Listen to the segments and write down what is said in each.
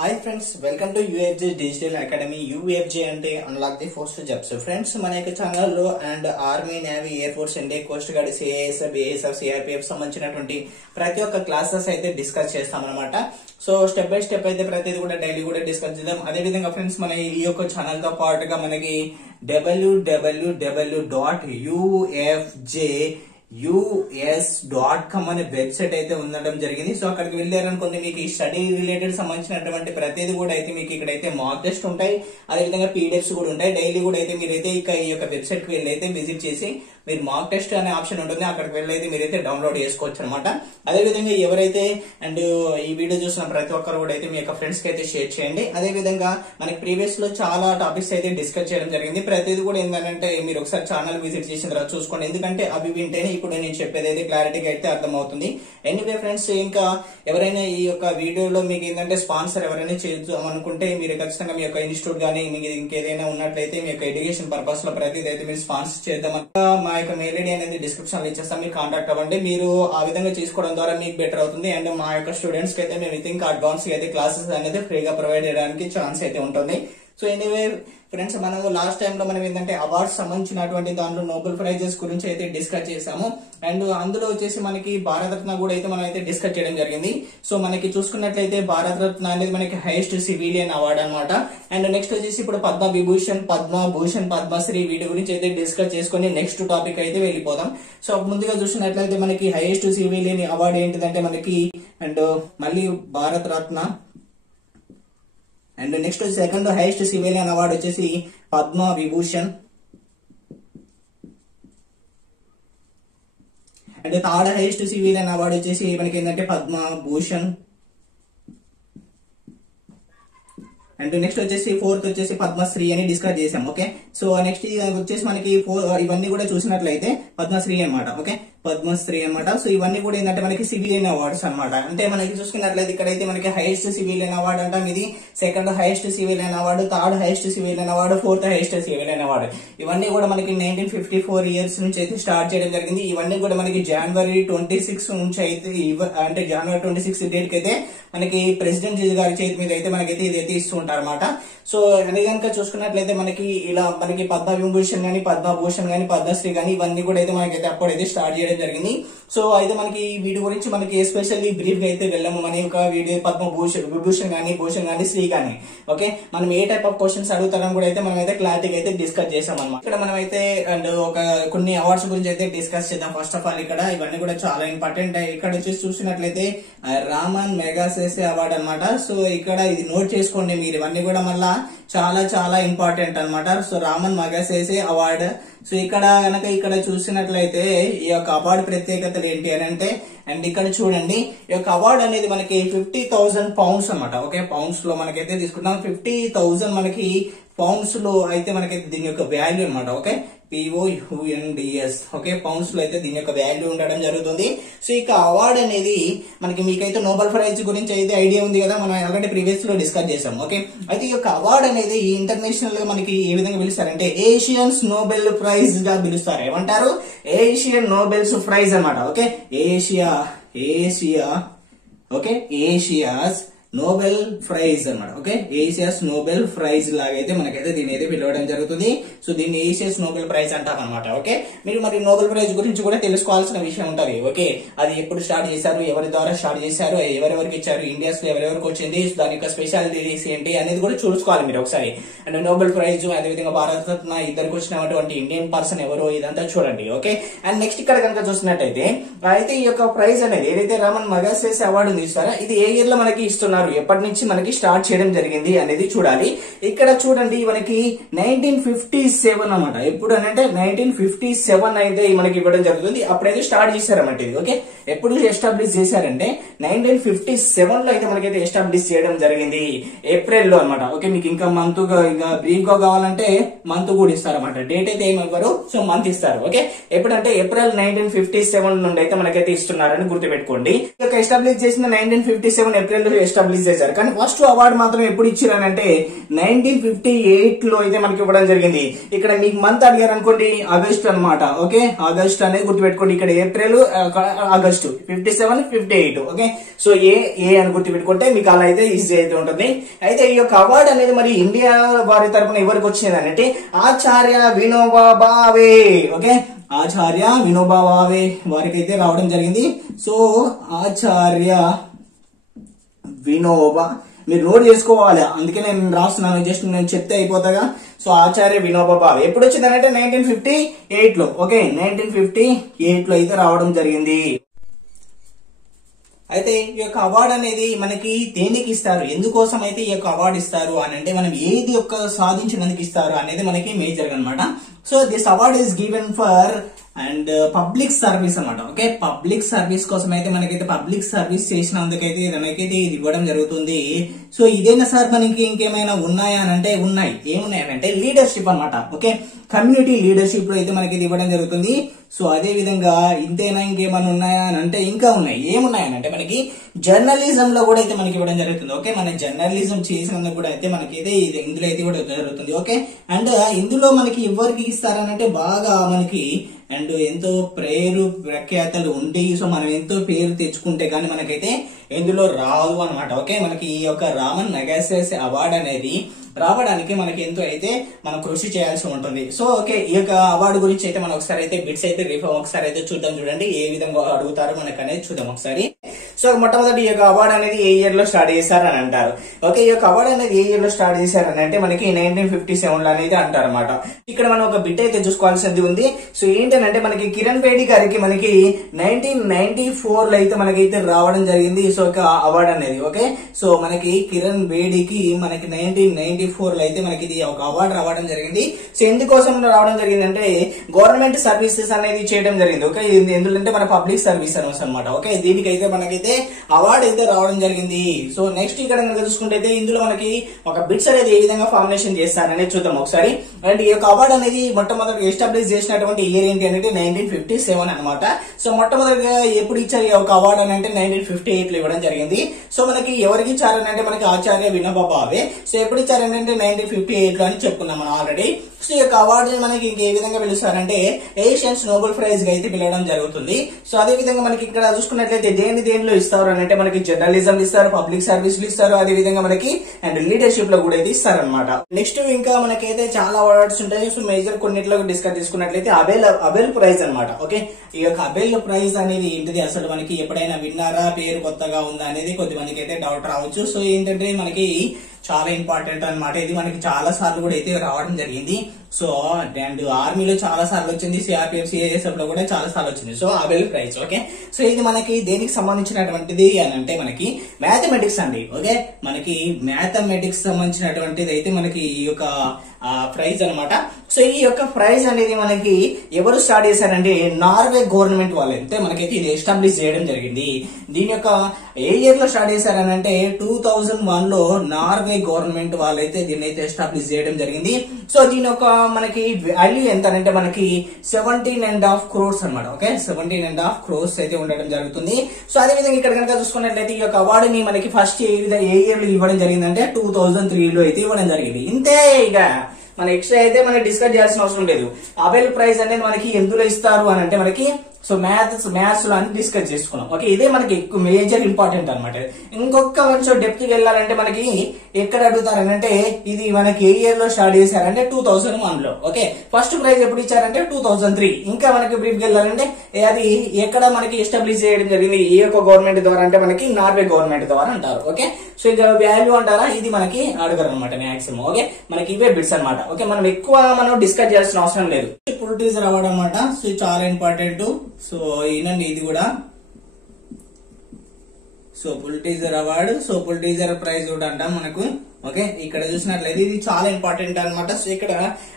Hi friends, welcome to UFJ digital academy. UFJ అంటే unlock the force jobs. Friends, మన యొక్క ఛానల్లో and army, navy, air force, India coast guard, CISF, BSF, CRPF సంబంధించినటువంటి ప్రతి ఒక్క classes అయితే discuss చేస్తాం అనమాట. సో స్టెప్ బై స్టెప్ అయితే ప్రతిది కూడా డైలీ కూడా డిస్కస్ చేద్దాం. అదే విధంగా ఫ్రెండ్స్, మన ఈ యొక్క ఛానల్ తో పాటుగా మనకి www.ufjus.com అనే వెబ్సైట్ అయితే ఉండడం జరిగింది. సో అక్కడికి వెళ్ళారనుకోండి, మీకు ఈ స్టడీ రిలేటెడ్ సంబంధించినటువంటి ప్రతిదీ కూడా అయితే మీకు ఇక్కడైతే మాక్ టెస్ట్ ఉంటాయి, అదేవిధంగా పీడిఎఫ్స్ కూడా ఉంటాయి. డైలీ కూడా అయితే మీరైతే ఈ యొక్క వెబ్సైట్ కి వెళ్ళి అయితే విజిట్ చేసి మీరు మాక్ టెస్ట్ అనే ఆప్షన్ ఉంటుంది, అక్కడికి వెళ్ళి అయితే మీరైతే డౌన్లోడ్ చేసుకోవచ్చు అనమాట. అదేవిధంగా ఎవరైతే అండ్ ఈ వీడియో చూసిన ప్రతి ఒక్కరు కూడా అయితే మీ యొక్క ఫ్రెండ్స్ కి అయితే షేర్ చేయండి. అదేవిధంగా మనకి ప్రీవియస్ లో చాలా టాపిక్స్ అయితే డిస్కస్ చేయడం జరిగింది. ప్రతిదీ కూడా ఏంటంటే మీరు ఒకసారి ఛానల్ విజిట్ చేసిన తర్వాత చూసుకోండి, ఎందుకంటే అవి వింటేనే ఇప్పుడు నేను చెప్పేది అయితే క్లారిటీగా అయితే అర్థమవుతుంది. ఎనీవే ఫ్రెండ్స్, ఇంకా ఎవరైనా ఈ యొక్క వీడియోలో మీకు ఏంటంటే స్పాన్సర్ ఎవరైనా చేద్దాం అనుకుంటే మీరు ఖచ్చితంగా మీ యొక్క ఇన్స్టిట్యూట్ గానీ మీకు ఇంకేదైనా ఉన్నట్లయితే మీ యొక్క ఎడ్యుకేషన్ పర్పస్ లో ప్రతిదీ అయితే మీరు స్పాన్సర్ చేద్దాం. మా యొక్క మెయిల్ ఐడి అనేది డిస్క్రిప్షన్ లో ఇచ్చేస్తాం, మీరు కాంటాక్ట్ అవ్వండి. మీరు ఆ విధంగా చేసుకోవడం ద్వారా మీకు బెటర్ అవుతుంది. అండ్ మా యొక్క స్టూడెంట్స్ కి అయితే మేము ఇంకా అడ్వాన్స్ అయితే క్లాసెస్ అనేది ఫ్రీగా ప్రొవైడ్ చేయడానికి ఛాన్స్ అయితే ఉంటుంది. సో ఎనీవే ఫ్రెండ్స్, మనం లాస్ట్ టైం లో మనం ఏంటంటే అవార్డ్స్ సంబంధించినటువంటి దాంట్లో నోబెల్ ప్రైజెస్ గురించి అయితే డిస్కస్ చేసాము. అండ్ అందులో వచ్చేసి మనకి భారతరత్న కూడా అయితే మనం అయితే డిస్కస్ చేయడం జరిగింది. సో మనకి చూసుకున్నట్లయితే భారతరత్న అనేది మనకి హైయెస్ట్ సివిలియన్ అవార్డ్ అనమాట. అండ్ నెక్స్ట్ వచ్చేసి ఇప్పుడు పద్మ విభూషణ్, పద్మభూషణ్, పద్మశ్రీ వీటి గురించి అయితే డిస్కస్ చేసుకుని నెక్స్ట్ టాపిక్ అయితే వెళ్ళిపోదాం. సో ముందుగా చూసినట్లయితే మనకి హైయెస్ట్ సివిలియన్ అవార్డు ఏంటిదంటే మనకి అండ్ మళ్ళీ Bharat Ratna. And next second highest civilian award వచ్చేసి Padma Vibhushan. And third highest civilian award వచ్చేసి మనకి ఏంటంటే పద్మభూషణ్. అండ్ నెక్స్ట్ వచ్చేసి ఫోర్త్ వచ్చేసి పద్మశ్రీ అని డిస్కస్ చేసాం. ఓకే, సో నెక్స్ట్ వచ్చేసి మనకి ఇవన్నీ కూడా చూసినట్లయితే పద్మశ్రీ అనమాట. ఓకే, పద్మశ్రీ అనమాట. సో ఇవన్నీ కూడా ఏంటంటే మనకి సివిలియన్ అవార్డ్స్ అనమాట. అంటే మనకి చూసుకున్నట్లయితే ఇక్కడైతే మనకి హైయెస్ట్ సివిలియన్ అవార్డు అంటాం, ఇది second highest civilian award, third highest civilian award, fourth highest civilian award. ఇవన్నీ కూడా మనకి 1954 ఇయర్స్ నుంచి అయితే స్టార్ట్ చేయడం జరిగింది. ఇవన్నీ కూడా మనకి జనవరి 26 నుంచి అయితే అంటే జనవరి 26 డేట్ కి అయితే మనకి ప్రెసిడెంట్ గారి చేతి మీద అయితే మనకైతే ఇదైతే ఇస్తూ ఉంటారు అనమాట. సో అది కనుక చూసుకున్నట్లయితే మనకి ఇలా మనకి పద్మ విభూషణ్ గానీ, పద్మభూషణ్ గానీ, పద్మశ్రీ గానీ ఇవన్నీ కూడా అయితే మనకైతే అప్పుడైతే స్టార్ట్ చేయడం జరిగింది. సో అయితే మనకి వీటి గురించి మనకి ఎస్పెషల్లీ బ్రీఫ్ గా అయితే వెళ్ళాము. మన యొక్క వీడియో విభూషణ్ గానీ, భూషణ్ గానీ, శ్రీ గానీ. ఓకే, మనం ఏ టైప్ ఆఫ్ క్వశ్చన్స్ అడుగుతారని కూడా అయితే మనం అయితే క్లారిటీగా అయితే డిస్కస్ చేసాం అనమాట. ఇక్కడ మనం అయితే అండ్ కొన్ని అవార్డ్స్ గురించి అయితే డిస్కస్ చేద్దాం. ఫస్ట్ ఆఫ్ ఆల్ ఇక్కడ ఇవన్నీ కూడా చాలా ఇంపార్టెంట్. ఇక్కడ వచ్చేసి చూసినట్లయితే రామన్ మెగాసెసే అవార్డు అనమాట. సో ఇక్కడ ఇది నోట్ చేసుకోండి మీరు, ఇవన్నీ కూడా మళ్ళా చాలా చాలా ఇంపార్టెంట్ అనమాట. So Ramon Magsaysay award. So ఇక్కడ కనుక ఇక్కడ చూసినట్లయితే ఈ యొక్క అవార్డు ప్రత్యేకతలు ఏంటి అని అంటే, అండ్ ఇక్కడ చూడండి ఈ యొక్క అవార్డు అనేది మనకి 50,000 పౌండ్స్ అనమాట. ఓకే, పౌండ్స్ లో మనకైతే తీసుకుంటాం. 50,000 మనకి పౌండ్స్ లో అయితే మనకైతే దీని యొక్క వాల్యూ అనమాట. Okay, POUNDS. ఓకే, పౌండ్స్ లో అయితే దీని యొక్క వాల్యూ ఉండడం జరుగుతుంది. సో ఇక అవార్డు అనేది మనకి మీకైతే నోబెల్ ప్రైజ్ గురించి అయితే ఐడియా ఉంది కదా, మనం ఆల్రెడీ ప్రీవియస్ లో డిస్కస్ చేసాం. ఓకే, అయితే ఈ యొక్క అవార్డు అనేది ఇంటర్నేషనల్ గా మనకి ఏ విధంగా పిలుస్తారంటే ఏషియన్స్ నోబెల్ ప్రైజ్ గా పిలుస్తారు. ఏమంటారు? ఏషియన్ నోబెల్స్ ప్రైజ్ అనమాట. Okay, Asia okay, Asia's Nobel prize అనమాట. ఓకే, ఏషియాస్ నోబెల్ ప్రైజ్ లాగైతే మనకైతే దీని అయితే పిలవడం జరుగుతుంది. సో దీన్ని ఏషియాస్ నోబెల్ ప్రైజ్ అంటారు అనమాట. ఓకే, మీరు మరి నోబెల్ ప్రైజ్ గురించి కూడా తెలుసుకోవాల్సిన విషయం ఉంటుంది. ఓకే, అది ఎప్పుడు స్టార్ట్ చేశారు, ఎవరి ద్వారా స్టార్ట్ చేశారు, ఎవరెవరికి ఇచ్చారు, ఇండియాస్ లో ఎవరెవరికి వచ్చింది, దాని యొక్క స్పెషాలిటీస్ ఏంటి అనేది కూడా చూసుకోవాలి మీరు ఒకసారి. అండ్ నోబెల్ ప్రైజ్ అదేవిధంగా భారతరత్న ఇద్దరికి వచ్చినటువంటి ఇండియన్ పర్సన్ ఎవరు, ఇదంతా చూడండి. ఓకే, అండ్ నెక్స్ట్ ఇక్కడ కనుక చూసినట్టయితే అయితే ఈ యొక్క ప్రైజ్ అనేది ఏదైతే రామన్ మెగాసెసే అవార్డు ఇస్తారో ఇది ఏ ఇయర్ లో మనకి ఇస్తున్నారు, ఎప్పటి నుంచి మనకి స్టార్ట్ చేయడం జరిగింది అనేది చూడాలి. ఇక్కడ చూడండి మనకి 1957 అన్నమాట. ఎప్పుడు అంటే 1957 అయితే మనకి ఇవ్వడం జరుగుతుంది. అప్పుడైతే స్టార్ట్ చేశారన్నమాట ఇది. ఓకే, ఎప్పుడు ఎస్టాబ్లిష్ చేశారంటే 1957 లో అయితే మనకైతే ఎస్టాబ్లిష్ చేయడం జరిగింది, ఏప్రిల్ లో అనమాట. ఓకే, మీకు ఇంకా మంత్ ఇంకా బ్రీఫ్ గా కావాలంటే మంత్ కూడా ఇస్తారన్నమాట. డేట్ అయితే ఏమి ఇవ్వరు, సో మంత్ ఇస్తారు. ఓకే, ఎప్పుడంటే ఏప్రిల్ 1957 నుండి అయితే మనకైతే ఇస్తున్నారని గుర్తుపెట్టుకోండి. ఎస్టాబ్లిష్ చేసిన 1957 ఏప్రిల్ లో ఎస్టాబ్లిష్ ఎస్టాబ్లిష్ చేశారు. కానీ ఫస్ట్ అవార్డు మాత్రం ఎప్పుడు ఇచ్చారనంటే 1958 లో అయితే మనకి ఇవ్వడం జరిగింది. ఇక్కడ మీకు మంత్ అడిగారు అనుకోండి, ఆగస్ట్ అనమాట. ఓకే, ఆగస్ట్ అనేది గుర్తుపెట్టుకోండి. ఇక్కడ ఏప్రిల్, ఆగస్టు 57, 58. ఓకే, సో ఏ అని గుర్తుపెట్టుకుంటే మీకు అలా అయితే ఈజీ అయితే ఉంటుంది. అయితే ఈ యొక్క అవార్డు అనేది మరి ఇండియా వారి తరఫున ఎవరికి వచ్చింది అంటే ఆచార్య వినోబా భావే. ఓకే, ఆచార్య వినోబా భావే వారికి అయితే రావడం జరిగింది. సో ఆచార్య వినోబా, మీరు నోట్ చేసుకోవాలి, అందుకే నేను రాస్తున్నాను, జస్ట్ నేను చెప్తే అయిపోతాగా. సో ఆచార్య వినోబా భావే ఎప్పుడు వచ్చిందనంటే 1958 లో. ఓకే, 1958 లో అయితే రావడం జరిగింది. అయితే ఈ యొక్క అవార్డు అనేది మనకి దేనికి ఇస్తారు, ఎందుకోసం అయితే ఈ యొక్క అవార్డు ఇస్తారు అని అంటే మనం ఏది యొక్క సాధించినందుకు ఇస్తారు అనేది మనకి మేజర్ అనమాట. So this award is given for and public service అనమాట. ఓకే, పబ్లిక్ సర్వీస్ కోసం అయితే మనకైతే పబ్లిక్ సర్వీస్ చేసినందుకైతే మనకైతే ఇది ఇవ్వడం జరుగుతుంది. సో ఇదేనా సార్ మనకి ఇంకేమైనా ఉన్నాయా అని అంటే ఉన్నాయి. ఏమున్నాయనంటే లీడర్షిప్ అనమాట. ఓకే, కమ్యూనిటీ లీడర్షిప్ లో అయితే మనకి ఇది ఇవ్వడం జరుగుతుంది. సో అదే విధంగా ఇంతేనా ఇంకేమైనా ఉన్నాయా అని అంటే ఇంకా ఉన్నాయి. ఏమున్నాయనంటే మనకి జర్నలిజం లో కూడా అయితే మనకి ఇవ్వడం జరుగుతుంది. ఓకే, మన జర్నలిజం చేసినందుకు కూడా అయితే మనకైతే ఇది ఇందులో అయితే కూడా జరుగుతుంది. ఓకే, అండ్ ఇందులో మనకి ఎవరికి ఇస్తారనంటే బాగా మనకి అండ్ ఎంతో పేరు ప్రఖ్యాతలు ఉండి, సో మనం ఎంతో పేరు తెచ్చుకుంటే కానీ మనకైతే ఇందులో రావు అనమాట. ఓకే, మనకి ఈ యొక్క రామన్ మెగాసెస్ అవార్డు అనేది రావడానికి మనకి ఎంతో అయితే మనం కృషి చేయాల్సి ఉంటుంది. సో ఓకే, ఈ యొక్క అవార్డు గురించి అయితే మనం ఒకసారి అయితే బిట్స్ అయితే ఒకసారి అయితే చూద్దాం. చూడండి ఏ విధంగా అడుగుతారో మనకు అనేది చూద్దాం ఒకసారి. సో మొట్టమొదటి ఈ యొక్క అవార్డు అనేది ఏ ఇయర్ లో స్టార్ట్ చేశారని అంటారు. ఓకే, ఈ యొక్క అవార్డు అనేది ఏ ఇయర్ లో స్టార్ట్ చేశారని అంటే మనకి 1957 లో అనేది అంటారు అనమాట. ఇక్కడ మనం ఒక బిట్ అయితే చూసుకోవాల్సింది ఉంది. సో ఏంటంటే మనకి కిరణ్ బేడి గారికి మనకి 1994 లో అయితే మనకైతే రావడం జరిగింది. సో ఒక అవార్డు అనేది. ఓకే, సో మనకి కిరణ్ బేడికి మనకి 1994 లో అయితే మనకి ఇది ఒక అవార్డు రావడం జరిగింది. సో ఎందుకోసం రావడం జరిగింది అంటే గవర్నమెంట్ సర్వీసెస్ అనేది చేయడం జరిగింది. ఓకే, ఎందుకంటే మన పబ్లిక్ సర్వీస్ అనమాట. ఓకే, దీనికైతే మనకైతే అవార్డు అయితే రావడం జరిగింది. సో నెక్స్ట్ ఇక్కడ కనుక చూసుకుంటే ఇందులో మనకి ఒక బిట్స్ అనేది ఏ విధంగా ఫార్ములేషన్ చేస్తారనేది చూద్దాం ఒకసారి. అండ్ ఈ యొక్క అవార్డు అనేది మొట్టమొదటి ఎస్టాబ్లిష్ చేసినటువంటి ఇయర్ ఏంటి అంటే 1957 అనమాట. సో మొట్టమొదటిగా ఎప్పుడు ఇచ్చారు ఈ యొక్క అవార్డు అని అంటే 1958 లో ఇవ్వడం జరిగింది. సో మనకి ఎవరికి ఇచ్చారనంటే మనకి ఆచార్య వినోబా భావే. సో ఎప్పుడు ఇచ్చారంటే 1958 లో అని చెప్పుకున్నాం మనం ఆల్రెడీ. సో ఈ యొక్క అవార్డుని మనకి ఇంకే విధంగా పిలుస్తారంటే ఏషియన్స్ నోబెల్ ప్రైజ్ గా అయితే పిలవడం జరుగుతుంది. సో అదే విధంగా మనకి ఇక్కడ చూసుకున్నట్లయితే దేనిలో ఇస్తారు అని అంటే మనకి జర్నలిజం ఇస్తారు, పబ్లిక్ సర్వీసులు ఇస్తారు, అదే విధంగా మనకి అండ్ లీడర్షిప్ లో కూడా అయితే ఇస్తారు అనమాట. నెక్స్ట్ ఇంకా మనకైతే చాలా అవార్డ్స్ ఉంటాయి. సో మేజర్ కొన్నిట్లో డిస్కస్ చేసుకున్నట్లయితే అబెల్ ప్రైజ్ అనమాట. ఓకే, ఈ యొక్క అబెల్ ప్రైజ్ అనేది ఏంటిది, అసలు మనకి ఎప్పుడైనా విన్నారా, పేరు కొత్తగా ఉందా అనేది కొద్దిమందికి అయితే డౌట్ రావచ్చు. సో ఏంటంటే మనకి చాలా ఇంపార్టెంట్ అనమాట. ఇది మనకి చాలా సార్లు కూడా అయితే రావడం జరిగింది. సో అండ్ ఆర్మీలో చాలా సార్లు వచ్చింది, సిఆర్పిఎఫ్ సిఐఎస్ఎఫ్ లో కూడా చాలా సార్లు వచ్చింది. So Abel prize. Okay, so ఇది మనకి దేనికి సంబంధించినటువంటిది అని అంటే మనకి మ్యాథమెటిక్స్ అండి. ఓకే, మనకి మ్యాథమెటిక్స్ సంబంధించినటువంటిది అయితే మనకి ఈ యొక్క ప్రైజ్ అనమాట. సో ఈ యొక్క ప్రైజ్ అనేది మనకి ఎవరు స్టార్ట్ చేశారంటే నార్వే గవర్నమెంట్ వాళ్ళు అయితే మనకైతే ఇది ఎస్టాబ్లిష్ చేయడం జరిగింది. దీని యొక్క ఏ ఇయర్ లో స్టార్ట్ చేశారని అంటే 2001 లో నార్వే గవర్నమెంట్ వాళ్ళైతే దీన్ని అయితే ఎస్టాబ్లిష్ చేయడం జరిగింది. సో దీని యొక్క మనకి వాల్యూ ఎంత అంటే మనకి 17.5 crores అనమాట. ఓకే, 17.5 crores అయితే ఉండడం జరుగుతుంది. సో అదే విధంగా ఇక్కడ కనుక చూసుకున్నట్లయితే ఈ యొక్క అవార్డుని మనకి ఫస్ట్ ఏ ఇయర్ లో ఇవ్వడం జరిగిందంటే 2003 లో అయితే ఇవ్వడం జరిగింది. ఇంతే, ఇక మన ఎక్స్ట్రా అయితే మనకి డిస్కస్ చేయాల్సిన అవసరం లేదు. అబెల్ ప్రైజ్ అనేది మనకి ఎందులో ఇస్తారు అని అంటే మనకి సో మ్యాథ్స్ లో అని డిస్కస్ చేసుకున్నాం. ఓకే, ఇదే మనకి ఎక్కువ మేజర్ ఇంపార్టెంట్ అనమాట. ఇంకొక కొంచెం డెప్త్ కి వెళ్ళాలంటే మనకి ఎక్కడ అడుగుతారనంటే ఇది మనకి ఏ ఇయర్ లో స్టార్ట్ చేశారంటే 2001 లో. ఓకే, ఫస్ట్ ప్రైజ్ ఎప్పుడు ఇచ్చారంటే 2003. ఇంకా మనకి బ్రీఫ్ గా వెళ్ళాలంటే అది ఎక్కడ మనకి ఎస్టాబ్లిష్ చేయడం జరిగింది, ఏ యొక్క గవర్నమెంట్ ద్వారా అంటే మనకి నార్వే గవర్నమెంట్ ద్వారా అంటారు. ఓకే, సో ఇక వాల్యూ అంటారా, ఇది మనకి అడగరు అనమాట మాక్సిమం. ఓకే, మనకి ఇవే బిట్స్ అనమాట. ఓకే, మనం ఎక్కువ డిస్కస్ చేయాల్సిన అవసరం లేదు. పులిటీజర్ అవార్డు అనమాట. సో చాలా ఇంపార్టెంట్. సో ఈనండి ఇది కూడా. సో పులిటీజర్ అవార్డు, సో పులిటీజర్ ప్రైజ్ కూడా అంటాం మనకు. ఓకే, ఇక్కడ చూసినట్లయితే ఇది చాలా ఇంపార్టెంట్ అన్నమాట. సో ఇక్కడ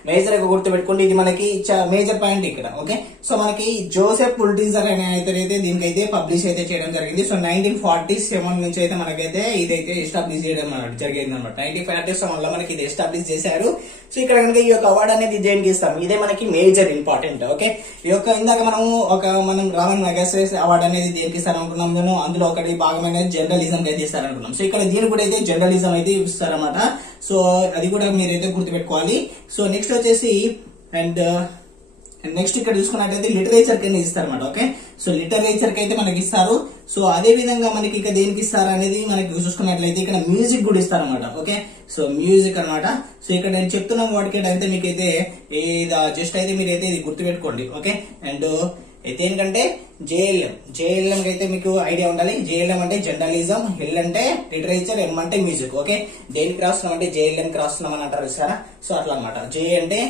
మేజర్ గా గుర్తుపెట్టుకోండి, ఇది మనకి మేజర్ పాయింట్ ఇక్కడ. ఓకే, సో మనకి జోసెఫ్ పుల్టిజర్ అనే అయితే దీనికైతే పబ్లిష్ అయితే చేయడం జరిగింది. సో 1947 నుంచి అయితే మనకైతే ఇదైతే ఎస్టాబ్లిష్ చేయడం జరిగింది అనమాట. 1947 లో మనకి ఇది ఎస్టాబ్లిష్ చేశారు. సో ఇక్కడ కనుక ఈ యొక్క అవార్డు అనేది దేనికి ఇస్తాం, ఇదే మనకి మేజర్ ఇంపార్టెంట్. ఓకే, ఈ యొక్క ఇందాక మనం రామన్ మెగాసెస్ అవార్డు అనేది దేనికి ఇస్తారనుకున్నాం, అందులో ఒకటి భాగమైన జర్నలిజం అయితే ఇస్తారనుకున్నాం. సో ఇక్కడ దీని కూడా అయితే జర్నలిజం అయితే ఇస్తారన్నమాట. సో అది కూడా మీరైతే గుర్తుపెట్టుకోవాలి. సో నెక్స్ట్ వచ్చేసి అండ్ నెక్స్ట్ ఇక్కడ చూసుకున్నట్లయితే లిటరేచర్ కింద ఇస్తారన్నమాట. ఓకే, సో లిటరేచర్ కి అయితే మనకి ఇస్తారు. సో అదే విధంగా మనకి ఇక దేనికి ఇస్తారు అనేది మనకి చూసుకున్నట్లయితే ఇక్కడ మ్యూజిక్ కూడా ఇస్తారన్నమాట. ఓకే, సో మ్యూజిక్ అన్నమాట. సో ఇక్కడ నేను చెప్తున్న వాటికి అయితే మీకైతే జస్ట్ అయితే మీరైతే ఇది గుర్తుపెట్టుకోండి. ఓకే, అండ్ దేనికంటే జేఎల్ఎం అయితే మీకు ఐడియా ఉండాలి. జేఎల్ఎం అంటే జర్నలిజం, ఎల్ అంటే లిటరేచర్, ఎం అంటే మ్యూజిక్. ఓకే, దేనికి రాస్తున్నాం అంటే జేఎల్ఎం కి రాస్తున్నాం అని అంటారు సారా. సో అట్లా అనమాట. జే అంటే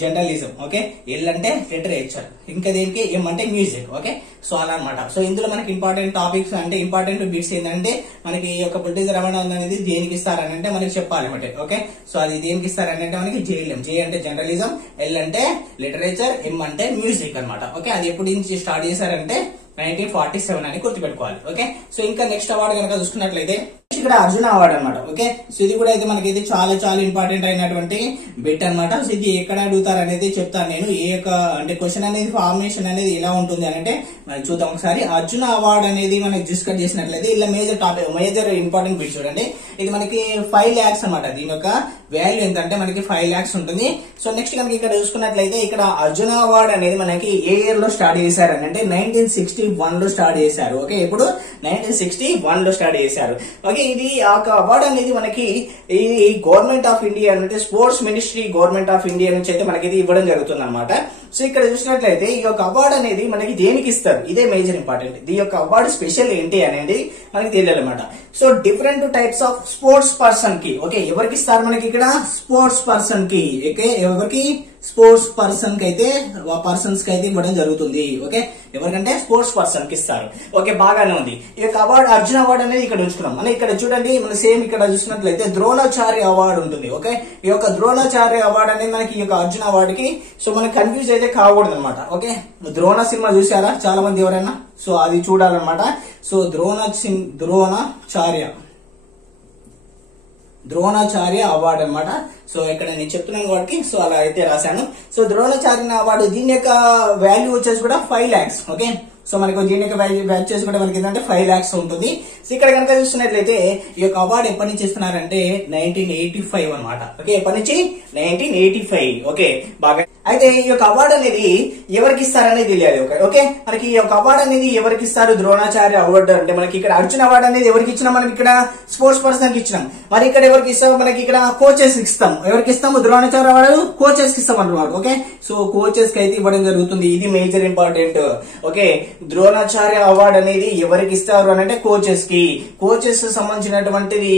జర్నలిజం, ఓకే, ఎల్ అంటే లిటరేచర్, ఇంకా దేనికి ఎం అంటే మ్యూజిక్. ఓకే, సో అలా అనమాట. సో ఇందులో మనకి ఇంపార్టెంట్ టాపిక్స్ అంటే ఇంపార్టెంట్ బిట్స్ ఏంటంటే మనకి ఈ యొక్క పుల్టిజర్ అవార్డు అనేది దేనికి ఇస్తారని అంటే మనకి చెప్పాలి అంటే. ఓకే, సో అది దేనికి ఇస్తారని అంటే మనకి జేఎల్ఎం, జే అంటే జర్నలిజం, ఎల్ అంటే లిటరేచర్, ఎం అంటే మ్యూజిక్ అనమాట. ఓకే, అది ఎప్పటి నుంచి స్టార్ట్ చేశారంటే 1947 అని గుర్తుపెట్టుకోవాలి. ఓకే, సో ఇంకా నెక్స్ట్ అవార్డు కనుక చూసుకున్నట్లయితే ఇక్కడ అర్జున అవార్డు అనమాట. ఓకే, సో ఇది కూడా అయితే మనకైతే చాలా ఇంపార్టెంట్ అయినటువంటి బిట్ అనమాట. సో ఇది ఎక్కడ అడుగుతారు అనేది చెప్తాను నేను. ఏ యొక్క అంటే క్వశ్చన్ అనేది ఫార్మేషన్ అనేది ఎలా ఉంటుంది అని అంటే మనం చూద్దాం ఒకసారి. అర్జున అవార్డు అనేది మనకి డిస్కస్ చేసినట్లయితే ఇలా మేజర్ ఇంపార్టెంట్ బిట్ చూడండి. ఇది మనకి 5 lakhs అనమాట. దీని యొక్క వాల్యూ ఎంత అంటే మనకి 5 lakhs ఉంటుంది. సో నెక్స్ట్ కనుక ఇక్కడ చూసుకున్నట్లయితే ఇక్కడ అర్జున అవార్డు అనేది మనకి ఏ ఇయర్ లో స్టార్ట్ చేశారు అంటే 1961 లో స్టార్ట్ చేశారు. ఓకే, ఇప్పుడు 1961 లో స్టార్ట్ చేశారు. ఓకే, ఇది ఆ అవార్డు అనేది మనకి ఈ గవర్నమెంట్ ఆఫ్ ఇండియా అంటే sports ministry government of India నుంచి అయితే మనకి ఇది ఇవ్వడం జరుగుతుంది అనమాట. సో ఇక్కడ చూసినట్లయితే ఈ యొక్క అవార్డు అనేది మనకి దేనికి ఇస్తారు, ఇదే మేజర్ ఇంపార్టెంట్. ఈ యొక్క అవార్డు స్పెషల్ ఏంటి అనేది మనకి తెలియాలన్నమాట. So different types of sports person కి, ఓకే, ఎవరికి ఇస్తారు మనకి ఇక్కడ స్పోర్ట్స్ పర్సన్ కి, ఓకే, ఎవరికి స్పోర్ట్స్ పర్సన్ కి అయితే పర్సన్స్ కి అయితే ఇవ్వడం జరుగుతుంది. ఓకే, ఎవరికంటే స్పోర్ట్స్ పర్సన్ కి ఇస్తారు. ఓకే, బాగానే ఉంది. ఈ యొక్క అవార్డు అర్జున అవార్డు అనేది ఇక్కడ ఉంచుకున్నాం. మనం ఇక్కడ చూడండి, మన సేమ్ ఇక్కడ చూసినట్లయితే ద్రోణాచార్య అవార్డు ఉంటుంది. ఓకే, ఈ యొక్క ద్రోణాచార్య అవార్డు అనేది మనకి ఈ యొక్క అర్జున అవార్డుకి సో మనకి కన్ఫ్యూజ్ అయితే కాకూడదు అనమాట. ఓకే, ద్రోణ సినిమా చూసారా చాలా మంది ఎవరైనా, సో అది చూడాలన్నమాట. సో ద్రోణాచార్య అవార్డు అనమాట. సో ఇక్కడ నేను చెప్తున్నాను కాబట్టి సో అలా అయితే రాశాను. సో ద్రోణాచార్య అవార్డు దీని యొక్క వాల్యూ వచ్చేసి కూడా 5 lakhs. ఓకే, సో మనకు దీని యొక్క వాల్యూ వచ్చేసి కూడా మనకి ఏంటంటే 5 lakhs ఉంటుంది. సో ఇక్కడ కనుక చూస్తున్నట్లయితే ఈ యొక్క అవార్డు ఎప్పటి నుంచి ఇస్తున్నారంటే 1985 అనమాట. ఓకే, ఎప్పటి నుంచి 1985. ఓకే, బాగా అయితే ఈ యొక్క అవార్డు అనేది ఎవరికి ఇస్తారనేది తెలియాలి. ఓకే, మనకి ఈ యొక్క అవార్డు అనేది ఎవరికి ఇస్తారు, ద్రోణాచార్య అవార్డు అంటే మనకి ఇక్కడ అర్జున అవార్డు అనేది ఎవరికి ఇచ్చినాం, మనం ఇక్కడ స్పోర్ట్స్ పర్సన్ కి ఇచ్చినాం. మరి ఇక్కడ ఎవరికి ఇస్తాం, మనకి ఇక్కడ కోచెస్ ఇస్తాం. ఎవరికి ఇస్తాము, ద్రోణాచార్య అవార్డు కోచెస్ కి ఇస్తాం అన్నమాట. ఓకే, సో కోచెస్ కి అయితే ఇవ్వడం జరుగుతుంది. ఇది major important. Okay, Dronacharya award అనేది ఎవరికి ఇస్తారు అని అంటే కోచెస్ కి. కోచెస్ సంబంధించినటువంటిది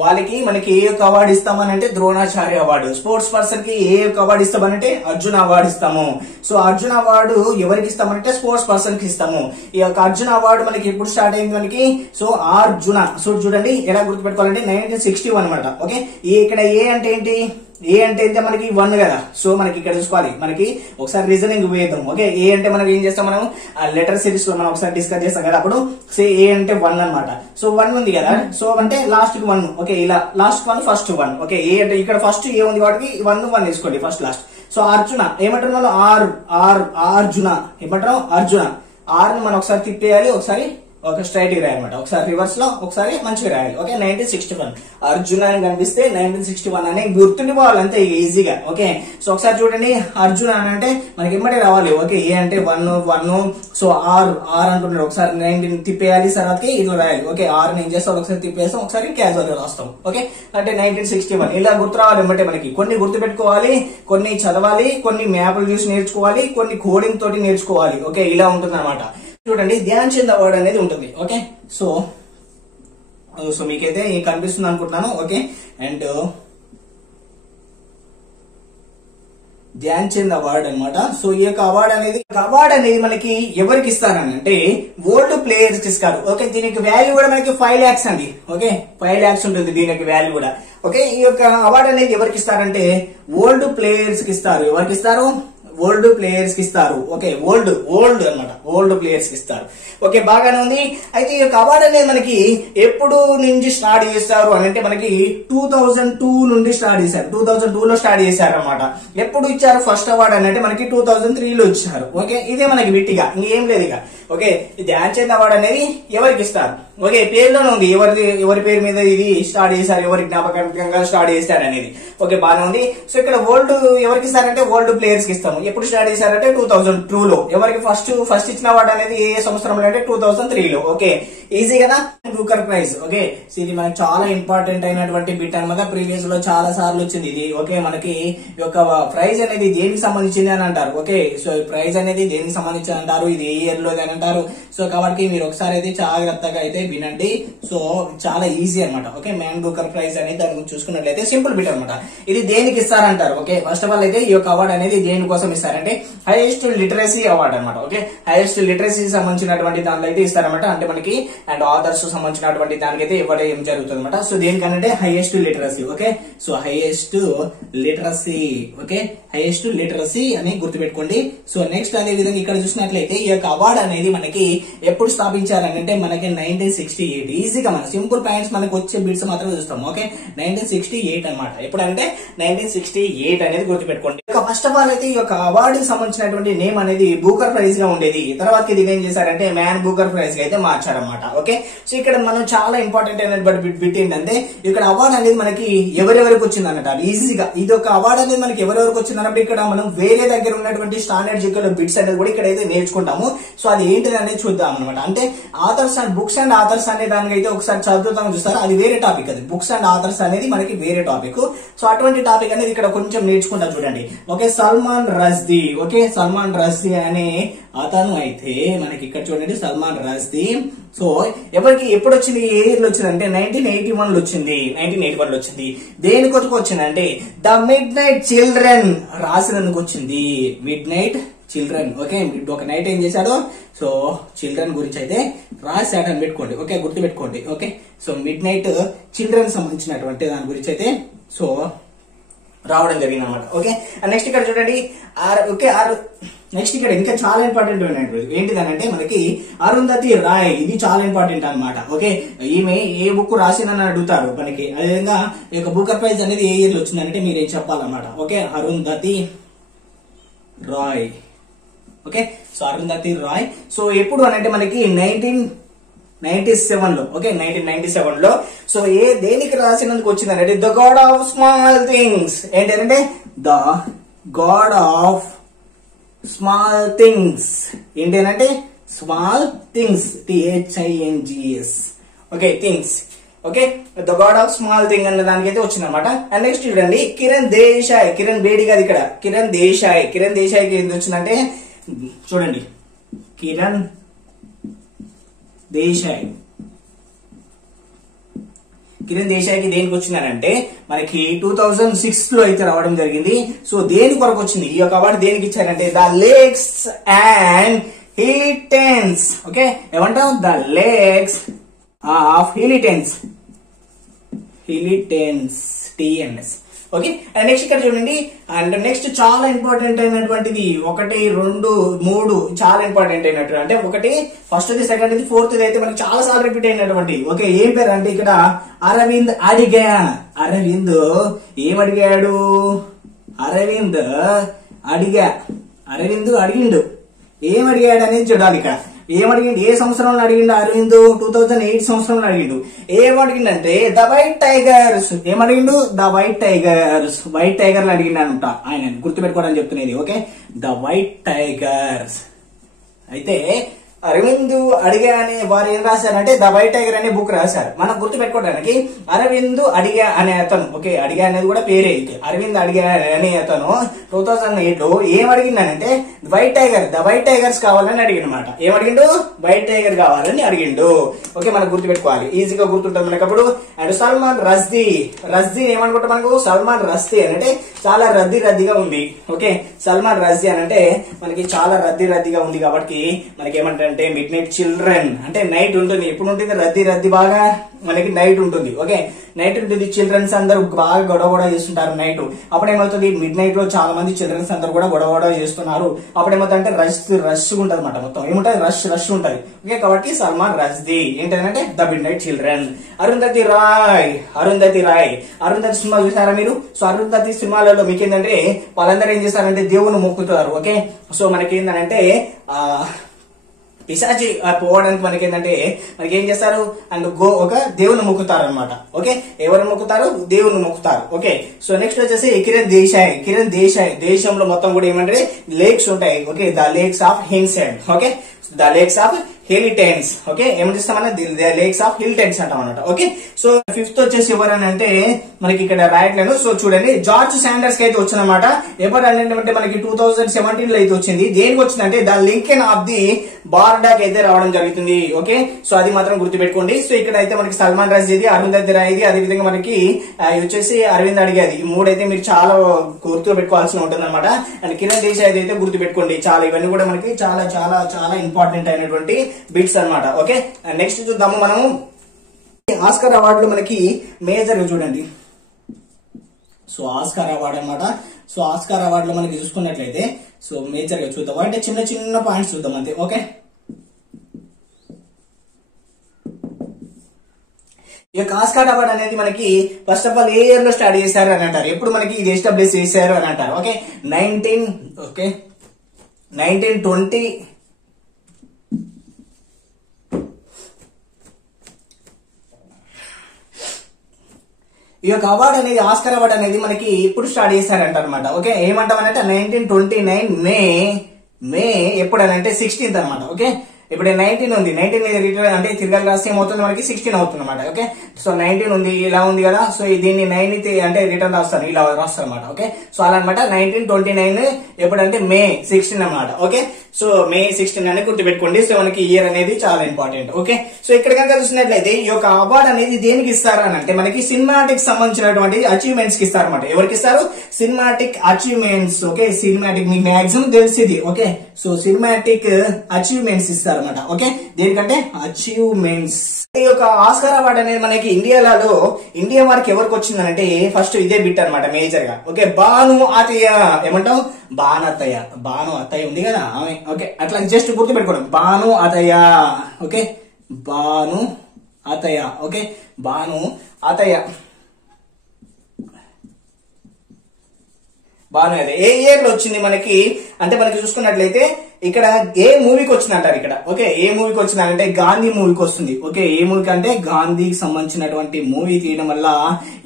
వాళ్ళకి మనకి ఏ యొక్క అవార్డు ఇస్తామని అంటే ద్రోణాచార్య అవార్డు. స్పోర్ట్స్ పర్సన్ కి ఏ యొక్క అవార్డు ఇస్తామనంటే అర్జున అవార్డు ఇస్తాము. సో అర్జున అవార్డు ఎవరికి ఇస్తామంటే స్పోర్ట్స్ పర్సన్ కి ఇస్తాము. ఈ యొక్క అర్జున అవార్డు మనకి ఎప్పుడు స్టార్ట్ అయింది మనకి, సో అర్జున. సో చూడండి ఎలా గుర్తుపెట్టుకోవాలంటే 1961 అనమాట. ఓకే, ఇక్కడ ఏ అంటే ఏంటి, ఏ అంటే అయితే మనకి 1 కదా. సో మనకి ఇక్కడ చూసుకోవాలి, మనకి ఒకసారి రీజనింగ్ వేద్దాం. ఓకే, ఏ అంటే మనం ఏం చేస్తాం, మనం లెటర్ సిరీస్ లో మనం ఒకసారి డిస్కస్ చేస్తాం కదా. అప్పుడు సే ఏ అంటే 1 అనమాట. సో 1 ఉంది కదా, సో అంటే లాస్ట్ కి 1. ఓకే, ఇలా లాస్ట్ 1 ఫస్ట్ 1. ఓకే, ఏ అంటే ఇక్కడ ఫస్ట్ ఏ ఉంది వాటికి 1 తీసుకోండి ఫస్ట్ లాస్ట్. సో అర్జున ఏమంటారు మనం, అర్జున ఏమంటారు, అర్జున. ఆర్ ని మనం ఒకసారి తిప్పేయాలి, ఒకసారి ఒక స్ట్రైట్ గా రాయాలన్నమాట, ఒకసారి రివర్స్ లో, ఒకసారి మంచిగా రాయాలి. ఓకే, 1961 అర్జున అని కనిపిస్తే 1961 అని గుర్తుండిపోవాలి అంతే ఈజీగా. ఓకే, సో ఒకసారి చూడండి, అర్జున అని అంటే మనకి ఎమ్మటే రావాలి. ఓకే, ఏ అంటే 1. సో ఆర్ అంటున్నాడు, ఒకసారి 19 తిప్పేయాలి, తర్వాతకి ఇట్లా రాయాలి. ఓకే, ఆర్ ని ఏం చేస్తాం, ఒకసారి తిప్పేస్తాం, ఒకసారి క్యాజువల్ గా రాస్తాం. ఓకే, అంటే 1961 ఇలా గుర్తు రావాలి. ఎమ్మటే మనకి కొన్ని గుర్తు పెట్టుకోవాలి, కొన్ని చదవాలి, కొన్ని మ్యాప్లు చూసి నేర్చుకోవాలి, కొన్ని కోడింగ్ తోటి నేర్చుకోవాలి. ఓకే, ఇలా ఉంటుంది అనమాట. చూడండి, ధ్యాన్ చంద్ అవార్డు అనేది ఉంటుంది. ఓకే, సో మీకైతే కనిపిస్తుంది అనుకుంటున్నాను. Okay, and Dhyan Chand award అనమాట. సో ఈ యొక్క అవార్డు అనేది మనకి ఎవరికి ఇస్తారని అంటే ఓల్డ్ ప్లేయర్స్ కి ఇస్తారు. ఓకే, దీనికి వాల్యూ కూడా మనకి 5 lakhs అండి. ఓకే, 5 lakhs ఉంటుంది దీనికి వాల్యూ కూడా. ఓకే, ఈ యొక్క అవార్డు అనేది ఎవరికి ఇస్తారంటే ఓల్డ్ ప్లేయర్స్ కి ఇస్తారు. ఎవరికి ఇస్తారు? ఓల్డ్ ప్లేయర్స్ కి ఇస్తారు. ఓకే, ఓల్డ్ అన్నమాట, ఓల్డ్ ప్లేయర్స్ కి ఇస్తారు. ఓకే, బాగానే ఉంది. అయితే ఈ యొక్క అవార్డు అనేది మనకి ఎప్పుడు నుంచి స్టార్ట్ చేస్తారు అని అంటే మనకి 2002 నుండి స్టార్ట్ చేశారు. 2002 లో స్టార్ట్ చేశారు అనమాట. ఎప్పుడు ఇచ్చారు ఫస్ట్ అవార్డు అని అంటే మనకి 2003 లో ఇచ్చారు. ఓకే, ఇదే మనకి విట్టిగా ఇంకేం లేదు ఇక. ఓకే, ధ్యాన్ చంద్ అవార్డు అనేది ఎవరికి ఇస్తారు? ఓకే, పేరులోనే ఉంది ఎవరి పేరు మీద ఇది స్టార్ట్ చేశారు, ఎవరి జ్ఞాపకంగా స్టార్ట్ చేశారు అనేది. ఓకే, బాగానే ఉంది. సో ఇక్కడ ఓల్డ్ ఎవరికి ఇస్తారంటే ఓల్డ్ ప్లేయర్స్ కి ఇస్తాము. ఎప్పుడు స్టార్ట్ చేశారంటే 2002 లో. ఎవరికి ఫస్ట్ ఇచ్చిన అవార్డు అనేది ఏ సంవత్సరంలో అంటే 2003 లో. ఓకే, ఈజీ కదా. Booker prize. ఓకే, ఇది మనకి చాలా ఇంపార్టెంట్ అయినటువంటి బిట్ అనమాట. ప్రీవియస్ లో చాలా సార్లు వచ్చింది ఇది. ఓకే, మనకి ఈ యొక్క ప్రైజ్ అనేది దేనికి సంబంధించింది అని అంటారు. ఓకే, సో ఈ ప్రైజ్ అనేది దేనికి సంబంధించి అంటారు, ఇది ఏ ఇయర్ లో అని అంటారు. సో కాబట్టి మీరు ఒకసారి అయితే జాగ్రత్తగా అయితే వినండి. సో చాలా ఈజీ అనమాట. ఓకే, మ్యాన్ బూకర్ ప్రైజ్ అనేది దాని గురించి చూసుకున్నట్లయితే సింపుల్ బిట్ అనమాట. ఇది దేనికి ఇస్తారంటారు? ఓకే, ఫస్ట్ ఆఫ్ ఆల్ అయితే ఈ యొక్క అవార్డు అనేది దేనికోసం ఇస్తారంటే హైయెస్ట్ లిటరసీ అవార్డు అనమాట. ఓకే, హైయెస్ట్ లిటరసీ సంబంధించినటువంటి దానిలో అయితే ఇస్తారనమాట. అంటే మనకి అండ్ ఆథర్స్ సంబంధించినటువంటి దానికైతే ఇవ్వడం ఏం జరుగుతుంది అనమాట. సో దేనికనంటే highest literacy. Okay, so highest literacy. Okay, highest literacy అని గుర్తుపెట్టుకోండి. సో నెక్స్ట్ అదే విధంగా ఇక్కడ చూసినట్లయితే ఈ యొక్క అవార్డు అనేది మనకి ఎప్పుడు స్థాపించారంటే మనకి 1968. ఈజీగా మన సింపుల్ పాయింట్స్ మనకు వచ్చే బిట్స్ మాత్రమే చూస్తాం. ఓకే, 1968 అనమాట. ఎప్పుడంటే 1968 అనేది గుర్తుపెట్టుకోండి. ఫస్ట్ ఆఫ్ ఆల్ అయితే ఈ యొక్క అవార్డుకి సంబంధించినటువంటి నేమ్ అనేది బూకర్ ప్రైజ్ గా ఉండేది. తర్వాత ఇది ఏం చేశారంటే మ్యాన్ బూకర్ ప్రైజ్ గా అయితే మార్చారన్నమాట. ఓకే, సో ఇక్కడ మనం చాలా ఇంపార్టెంట్ అయినటువంటి బిట్ ఏంటంటే ఇక్కడ అవార్డు అనేది మనకి ఎవరెవరికి వచ్చింది అన్నట్టు ఈజీగా. ఇది ఒక అవార్డు అనేది మనకి ఎవరెవరికి వచ్చింది అన్నప్పుడు ఇక్కడ మనం వేరే దగ్గర ఉన్నటువంటి స్టాండర్డ్ జికల్ బిట్స్ అనేది కూడా ఇక్కడ అయితే నేర్చుకుంటాము. సో అది ఏంటిది అనేది చూద్దాం అనమాట. అంటే authors and books and authors అనే దానికి అయితే ఒకసారి చదువుతాం చూస్తారు, అది వేరే టాపిక్. అది బుక్స్ అండ్ ఆథర్స్ అనేది మనకి వేరే టాపిక్. సో అటువంటి టాపిక్ అనేది ఇక్కడ కొంచెం నేర్చుకుంటాం చూడండి. Okay, Salman Rushdie. Okay, Salman Rushdie అనే అతను అయితే మనకి ఇక్కడ చూడండి సల్మాన్ రష్దీ. సో ఎవరికి ఎప్పుడు వచ్చింది, ఏ ఇయర్ లో వచ్చింది అంటే 1981 లో వచ్చింది. 1981 లో వచ్చింది. దేని కొరకు వచ్చిందంటే ద మిడ్ నైట్ చిల్డ్రన్ రాసినందుకు వచ్చింది. Mid night children. ఓకే, ఒక నైట్ ఏం చేశాడు, సో చిల్డ్రన్ గురించి అయితే రాశాడు అని పెట్టుకోండి. ఓకే, గుర్తు పెట్టుకోండి. Okay, so mid night children సంబంధించినటువంటి దాని గురించి అయితే సో రావడం జరిగింది అనమాట. ఓకే, నెక్స్ట్ ఇక్కడ చూడండి ఓకే నెక్స్ట్ ఇక్కడ ఇంకా చాలా ఇంపార్టెంట్ ఏంటిదనంటే మనకి అరుంధతి రాయ్. ఇది చాలా ఇంపార్టెంట్ అనమాట. ఓకే, ఈమె ఏ బుక్ రాసిందని అడుగుతారు మనకి. అదేవిధంగా ఈ యొక్క బూకర్ ప్రైజ్ అనేది ఏ ఇయర్ లో వచ్చిందంటే మీరు ఏం చెప్పాలన్నమాట. Okay, Arundhati Roy. Okay, so Arundhati Roy. So ఎప్పుడు అనంటే మనకి 1997 లో. ఓకే, 1997 లో. సో దేనికి రాసినందుకు వచ్చిందంటే the god of small things. ఏంటంటే the god of small things. ఏంటంటే small things, THINGS. Okay, things. Okay, the god of small thing అన్న దానికైతే వచ్చిందనమాట. అండ్ నెక్స్ట్ చూడండి కిరణ్ దేశాయ్. కిరణ్ బేడి కాదు ఇక్కడ, కిరణ్ దేశాయ్. కిరణ్ దేశాయ్కి ఏంటి వచ్చిందంటే చూడండి కిరణ్ దేశాయ్. కిరణ్ దేశాయ్కి దేనికి వచ్చిందనంటే మనకి 2006 లో అయితే రావడం జరిగింది. సో దేని కొరకు వచ్చింది ఈ యొక్క అవార్డు దేనికి ఇచ్చారంటే the lakes and hiltens. Okay, ఏమంటాం the lakes of hiltens. TNS. Okay, and next ఇక్కడ చూడండి. అండ్ నెక్స్ట్ చాలా ఇంపార్టెంట్ అయినటువంటిది 1, 2, 3 చాలా ఇంపార్టెంట్ అయినట్టు. అంటే ఒకటి ఫస్ట్ ది, సెకండ్ ది, ఫోర్త్ ది అయితే మనకి చాలా సార్లు రిపీట్ అయినటువంటి. ఓకే, ఏం పేరు అంటే ఇక్కడ అరవింద్ అడిగా. అరవింద్ ఏమడిగాడు? అరవింద్ అడిగిండు. ఏం అడిగాడు అనేది చూడాలి ఇక్కడ. ఏమడిగిండు, ఏ సంవత్సరంలో అడిగిండు అరవింద్? 2008 సంవత్సరంలో అడిగిండు. ఏమడిగిండంటే ద వైట్ టైగర్స్. ఏమడిగిండు? The white tigers. వైట్ టైగర్లు అడిగిండు అంట ఆయన. గుర్తుపెట్టుకోవడానికి చెప్తున్నది. Okay, the white tigers. అయితే అరవింద్ అడిగా అనే వారు ఏం రాశారంటే ద వైట్ టైగర్ అనే బుక్ రాశారు. మనం గుర్తు పెట్టుకోవడానికి అరవింద్ అడిగా అనే అతను, ఓకే అడిగా అనేది కూడా పేరే, అరవింద్ అడిగా అనే అతను 2008 లో ఏం అడిగిందనంటే white tiger, the white tigers కావాలని అడిగినమాట. ఏం అడిగిండు? వైట్ టైగర్ కావాలని అడిగిండు. ఓకే మనం గుర్తు పెట్టుకోవాలి, ఈజీగా గుర్తుంటుంది మనకు అప్పుడు. అండ్ సల్మాన్ రష్దీ, రష్దీ ఏమనుకుంటాం మనకు, సల్మాన్ రష్దీ అంటే చాలా రద్దీగా ఉంది. ఓకే సల్మాన్ రష్దీ అని అంటే మనకి చాలా రద్దీగా ఉంది కాబట్టి మనకి ఏమంటారంటే మిడ్ నైట్ చిల్డ్రన్ అంటే నైట్ ఉంటుంది. ఎప్పుడు ఉంటుంది? రద్దీ బాగా మనకి నైట్ ఉంటుంది. ఓకే నైట్ ఉంటుంది, చిల్డ్రన్స్ అందరూ బాగా గొడవ చేస్తుంటారు నైట్. అప్పుడు ఏమవుతుంది? మిడ్ నైట్ లో చాలా మంది చిల్డ్రన్స్ అందరూ కూడా గొడవ చేస్తున్నారు. అప్పుడు ఏమవుతుందంటే రష్ ఉంటది అనమాట, మొత్తం ఏముంటది? రష్ ఉంటది. ఓకే కాబట్టి సల్మాన్ రష్దీ ఏంటంటే the midnight children. Arundhati Roy, Arundhati cinema చూసారా మీరు? సో అరుంధతి సినిమాలలో మీకు ఏంటంటే వాళ్ళందరూ ఏం చేస్తారంటే దేవుని మొక్కుతారు. ఓకే సో మనకి ఏంటంటే పిశాచి పోవడానికి మనకి ఏంటంటే మనకి ఏం చేస్తారు అండ్ ఒక దేవుని మొక్కుతారు అనమాట. ఓకే ఎవరు మొక్కుతారు? దేవుని మొక్కుతారు. ఓకే సో నెక్స్ట్ వచ్చేసి కిరణ్ దేశాయ్ దేశంలో మొత్తం కూడా ఏమంటే లేక్స్ ఉంటాయి. Okay the lakes of hinsend, okay the lakes of hiltens. Okay ఏం చేస్తామన్నా ద లేక్స్ ఆఫ్ హిల్టెన్స్ అంటాం అన్నమాట. ఓకే సో ఫిఫ్త్ వచ్చేసి ఎవరని అంటే మనకి ఇక్కడ రాయట్లేదు. సో చూడండి జార్జ్ శాండర్స్ కి అయితే వచ్చిందన్నమాట. ఎవరు అంటే మనకి 2017 లో అయితే వచ్చింది. దేనికి వచ్చిందంటే ద లింకెన్ ఆఫ్ ది బార్డాక్ అయితే రావడం జరుగుతుంది. ఓకే సో అది మాత్రం గుర్తుపెట్టుకోండి. సో ఇక్కడ అయితే మనకి సల్మాన్ రష్దీది, అరుంధతి రాయ్ది, అదే విధంగా మనకి వచ్చేసి అరవింద్ అడిగేది. ఈ మూడైతే మీరు చాలా గుర్తు పెట్టుకోవాల్సి ఉంటుంది అనమాట. అండ్ కిరణ్ దేశాయ్ అయితే గుర్తు పెట్టుకోండి. చాలా ఇవన్నీ కూడా మనకి చాలా చాలా చాలా ఇంపార్టెంట్ అయినటువంటి బిట్స్ అన్నమాట. ఓకే నెక్స్ట్ చూద్దాము మనము ఆస్కార్ అవార్డులో మనకి మేజర్ చూడండి. సో ఆస్కార్ అవార్డు అనమాట. సో ఆస్కార్ అవార్డులో మనకి చూసుకున్నట్లయితే సో మేజర్ గా చూద్దాం అంటే చిన్న పాయింట్స్ చూద్దాం అంతే. ఓకే ఈ యొక్క ఆస్కార్ అవార్డ్ అనేది మనకి first of all A year లో స్టార్ట్ చేశారు అని అంటారు. ఎప్పుడు మనకి ఇది ఎస్టాబ్లిష్ చేశారు అని అంటారు. ఓకే 1920 ఈ యొక్క అవార్డు అనేది ఆస్కార్ అవార్డు అనేది మనకి ఎప్పుడు స్టార్ట్ చేశారంట అనమాట. ఓకే ఏమంటామనంటే 1929 మే ఎప్పుడనంటే 16th అనమాట. ఓకే ఇప్పుడు 19 ఉంది, 19 అంటే తిరగాలి రాస్తే ఏమవుతుంది మనకి 16 అవుతుంది అనమాట. ఓకే సో 19 ఉంది, ఇలా ఉంది కదా. సో దీన్ని 9 అంటే రిటర్న్ రాస్తాను, ఇలా రాస్తాను అనమాట. ఓకే సో అలా అనమాట 1929 ఎప్పుడంటే May 16 అనమాట. ఓకే సో May 16 అని గుర్తుపెట్టుకోండి. సో మనకి ఇయర్ అనేది చాలా ఇంపార్టెంట్. ఓకే సో ఇక్కడ కనుక చూసినట్లయితే ఈ యొక్క అవార్డు అనేది దేనికి ఇస్తారు అని అంటే మనకి సినిమాటిక్ సంబంధించినటువంటి అచీవ్మెంట్స్ కి ఇస్తారు అనమాట. ఎవరికి ఇస్తారు? Cinematic achievements. ఓకే సినిమాటిక్ మీకు మాక్సిమం తెలిసింది. ఓకే సో సినిమాటిక్ అచీవ్మెంట్స్ ఇస్తారు అనమాట. ఓకే దేనికంటే అచీవ్మెంట్స్. ఈ యొక్క ఆస్కార్ అవార్డు అనేది మనకి ఇండియా వారికి ఎవరికి వచ్చిందంటే ఫస్ట్ ఇదే బిట్ అనమాట మేజర్ గా. ఓకే భాను అతయ్య ఏమంటావు? భాను అత్తయ్య ఉంది కదా ఆమె. ఓకే అట్లా జస్ట్ గుర్తు పెట్టుకోండి భాను అతయ్య. ఓకే భాను అతయ్య. ఓకే భాను అతయ్య ఏ ఇయర్ లో వచ్చింది మనకి అంటే మనకి చూసుకున్నట్లయితే ఇక్కడ ఏ మూవీకి వచ్చింది అంటారు ఇక్కడ. ఓకే ఏ మూవీకి వచ్చిందంటే గాంధీ మూవీకి వస్తుంది. ఓకే ఏ మూవీకి అంటే గాంధీకి సంబంధించినటువంటి మూవీ తీయడం వల్ల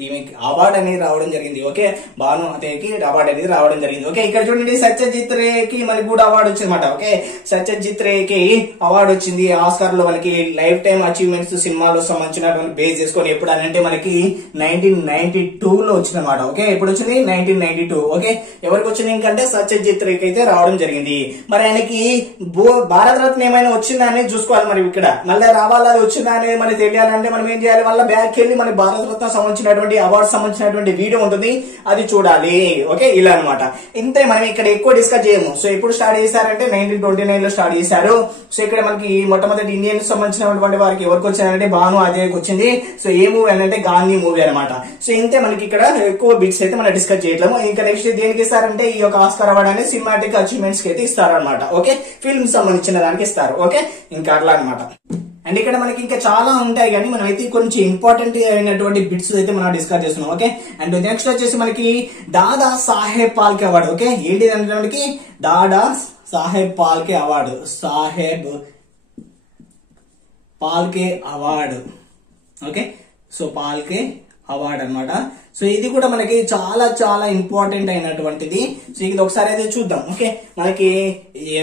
ఈమెకి అవార్డు అనేది రావడం జరిగింది. ఓకే భాను అతయ్యకి అవార్డు అనేది రావడం జరిగింది. ఓకే ఇక్కడ చూడండి సత్యజిత్ రేకి మనకి కూడా అవార్డు వచ్చింది అనమాట. ఓకే సత్యజిత్ రేకి అవార్డు వచ్చింది ఆస్కార్ లో మనకి లైఫ్ టైమ్ అచీవ్మెంట్స్ సినిమాలో సంబంధించినటువంటి బేస్ చేసుకొని. ఎప్పుడు అని అంటే మనకి 1992 లో వచ్చింది అనమాట. ఓకే ఎప్పుడు వచ్చింది? 1992. ఓకే ఎవరికి వచ్చింది ఇంకంటే సత్యజిత్ రేకి అయితే రావడం జరిగింది. మరి ఆయనకి భారతరత్న ఏమైనా వచ్చిందా అనేది చూసుకోవాలి. మరి ఇక్కడ మళ్ళీ రావాలా అది వచ్చిందా అనేది మనకి తెలియాలంటే మనం ఏం చేయాలి? మళ్ళీ బ్యాక్ వెళ్ళి మన భారతరత్న సంబంధించినటువంటి అవార్డు సంబంధించినటువంటి వీడియో ఉంటుంది, అది చూడాలి. ఓకే ఇలా అనమాట. ఇంతే మనం ఇక్కడ ఎక్కువ డిస్కస్ చేయము. సో ఎప్పుడు స్టార్ట్ చేశారంటే 1929 లో స్టార్ట్ చేశారు. సో ఇక్కడ మనకి మొట్టమొదటి ఇండియన్ సంబంధించినటువంటి వారికి ఎవరికి వచ్చిందంటే భాను అతయ్యకి వచ్చింది. సో ఏ మూవీ అని అంటే గాంధీ మూవీ అనమాట. సో ఇంతే మనకి ఇక్కడ ఎక్కువ బిట్స్ అయితే మనం డిస్కస్ చేయట్లేము. ఇంకా నెక్స్ట్ దేనికి ఇస్తారంటే ఈ యొక్క ఆస్కార్ అవార్డు అనేది సినిమాటిక్ అచీవ్మెంట్స్ కి అయితే ఇస్తారు అనమాట. ఓకే ఫిల్మ్ సంబంధించిన దానికి ఇస్తారు. ఓకే ఇంకా అట్లా అనమాట. అండ్ ఇక్కడ మనకి ఇంకా చాలా ఉంటాయి కానీ మనం అయితే కొంచెం ఇంపార్టెంట్ అయినటువంటి బిట్స్ అయితే మనం డిస్కస్ చేస్తున్నాం. ఓకే అండ్ నెక్స్ట్ వచ్చేసి మనకి దాదా సాహెబ్ పాల్కే అవార్డు. ఓకే ఏంటి అంటే Dada Saheb Phalke award, Phalke award. Okay so Phalke award అనమాట. సో ఇది కూడా మనకి చాలా చాలా ఇంపార్టెంట్ అయినటువంటిది. సో ఇది ఒకసారి అయితే చూద్దాం. ఓకే, మనకి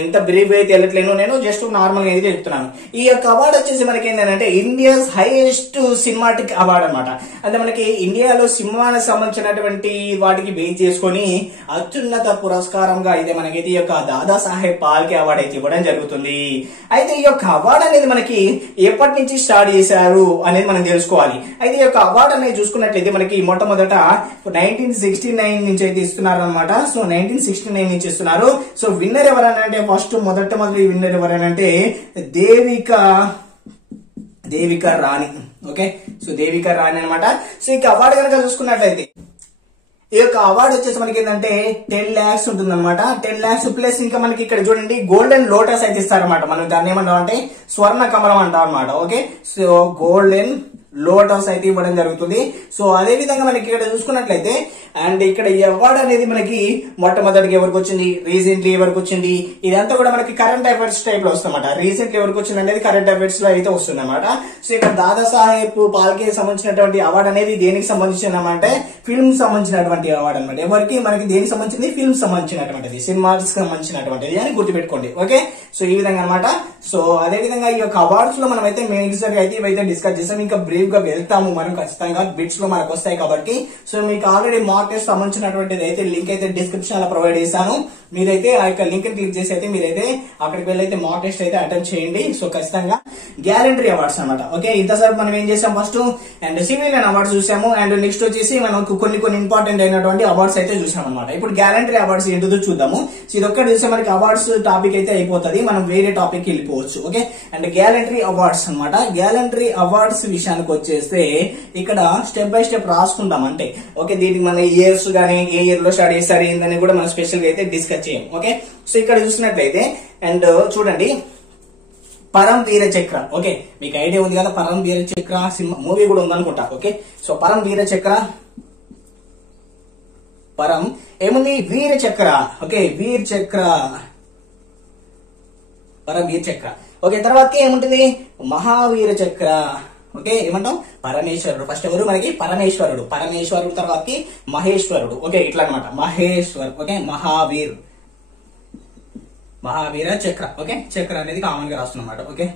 ఎంత బ్రీఫ్ అయితే వెళ్ళట్లేను, నేను జస్ట్ నార్మల్ గా అయితే చెప్తున్నాను. ఈ యొక్క అవార్డు వచ్చేసి మనకి ఏంటంటే ఇండియాస్ హైయెస్ట్ సినిమాటిక్ అవార్డు అనమాట. అంటే మనకి ఇండియాలో సినిమాకి సంబంధించినటువంటి వాటికి బేస్ చేసుకొని అత్యున్నత పురస్కారంగా అయితే మనకైతే ఈ యొక్క దాదాసాహెబ్ ఫాల్కే అవార్డు అయితే ఇవ్వడం జరుగుతుంది. అయితే ఈ యొక్క అవార్డు అనేది మనకి ఎప్పటి నుంచి స్టార్ట్ చేశారు అనేది మనం తెలుసుకోవాలి. అయితే ఈ యొక్క అవార్డు అనేది చూసుకున్నట్లయితే మనకి మొట్టమొదట 1969 నుంచి అయితే ఇస్తున్నారు అనమాట. సో 1969 నుంచి ఇస్తున్నారు. సో విన్నర్ ఎవరనంటే ఫస్ట్ మొదటి విన్నర్ ఎవరనంటే దేవిక రాణి. ఓకే, సో దేవిక రాణి అనమాట. సో ఇక అవార్డు కనుక చూసుకున్నట్లయితే ఈ యొక్క అవార్డు వచ్చేసి మనకి ఏంటంటే 10 lakhs ఉంటుంది అనమాట. 10 lakhs ప్లస్ ఇంకా మనకి ఇక్కడ చూడండి గోల్డెన్ లోటస్ అయితే ఇస్తారనమాట. మనం దాన్ని ఏమంటాం అంటే స్వర్ణ కమలం అంటాం అనమాట. ఓకే, సో గోల్డెన్ లోటస్ అయితే ఇవ్వడం జరుగుతుంది. సో అదే విధంగా మనకి ఇక్కడ చూసుకున్నట్లయితే అండ్ ఇక్కడ ఈ అవార్డు అనేది మనకి మొట్టమొదటిగా ఎవరికి వచ్చింది, రీసెంట్లీ ఎవరికి వచ్చింది, ఇదంతా కూడా మనకి కరెంట్ అఫైర్స్ టైప్ లో వస్తుందన్నమాట. రీసెంట్లీ ఎవరికి వచ్చింది అనేది కరెంట్ అఫైర్స్ లో అయితే వస్తుంది అనమాట. సో ఇక్కడ దాదాసాహెబ్ ఫాల్కే సంబంధించినటువంటి అవార్డు అనేది దేనికి సంబంధించిందంటే ఫిల్మ్ సంబంధించినటువంటి అవార్డు అనమాట. ఎవరికి మనకి దేనికి సంబంధించింది, ఫిల్మ్ సంబంధించినటువంటిది, సినిమాకి సంబంధించినటువంటిది అని గుర్తుపెట్టుకోండి. ఓకే, సో ఈ విధంగా అనమాట. సో అదే విధంగా ఈ యొక్క అవార్డ్స్ లో మనం అయితే మేజర్ అయితే ఇవైతే డిస్కస్ చేస్తాం. ఇంకా బ్రీఫ్ గా వెళ్తాము మనం ఖచ్చితంగా, బిట్స్ లో మనకు వస్తాయి కాబట్టి. సో మీకు ఆల్రెడీ మార్క్ టెస్ట్ సంబంధించినటువంటిది అయితే లింక్ అయితే డిస్క్రిప్షన్ లో ప్రొవైడ్ చేశాను. మీరైతే ఆ యొక్క లింక్ క్లిక్ చేసి అయితే మీరైతే అక్కడికి వెళ్ళి అయితే మార్క్ టెస్ట్ అయితే అటెండ్ చేయండి. సో ఖచ్చితంగా గ్యాలంటరీ అవార్డ్స్ అనమాట. ఓకే, ఇంతసేపు మనం ఏం చేసాం, ఫస్ట్ అండ్ సివిలియన్ అవార్డ్స్ చూసాము. అండ్ నెక్స్ట్ వచ్చేసి మనకు కొన్ని ఇంపార్టెంట్ అయినటువంటి అవార్డ్స్ అయితే చూసాం అనమాట. ఇప్పుడు గ్యాలంటరీ అవార్డ్స్ ఏంటో చూద్దాము. సో ఇది ఒక్కటి చూస్తే మనకి అవార్డ్స్ టాపిక్ అయితే అయిపోతుంది, మనం వేరే టాపిక్ వెళ్ళిపోవచ్చు. ఓకే, అండ్ గ్యాలంటరీ అవార్డ్స్ అనమాట. గ్యాలంటరీ అవార్డ్స్ విషయానికి వచ్చేస్తే ఇక్కడ స్టెప్ బై స్టెప్ రాసుకుంటాం. అంటే ఓకే, దీనికి మన ఇయర్స్ గానీ ఏ ఇయర్ లో స్టార్ట్ చేస్తారు ఏందని కూడా మనం స్పెషల్ గా అయితే డిస్కస్ చేయం. ఓకే, సో ఇక్కడ చూసినట్లయితే అండ్ చూడండి పరం వీర చక్ర. ఓకే, మీకు ఐడియా ఉంది కదా, పరం వీర చక్ర మూవీ కూడా ఉందనుకుంటా. ఓకే, సో పరం వీర చక్ర, పరం ఏముంది వీర చక్ర. ఓకే, వీర్ చక్ర, పరం వీర చక్ర. ఓకే, తర్వాత ఏముంటుంది మహావీర చక్ర. ఓకే, ఏమంటాం పరమేశ్వరుడు. ఫస్ట్ ఎవరు మనకి పరమేశ్వరుడు తర్వాతకి మహేశ్వరుడు. ఓకే, ఇట్లా అనమాట మహేశ్వర్. ఓకే, మహావీర చక్ర. ఓకే, చక్ర అనేది కామన్ గా రాస్తున్నమాట. ఓకే,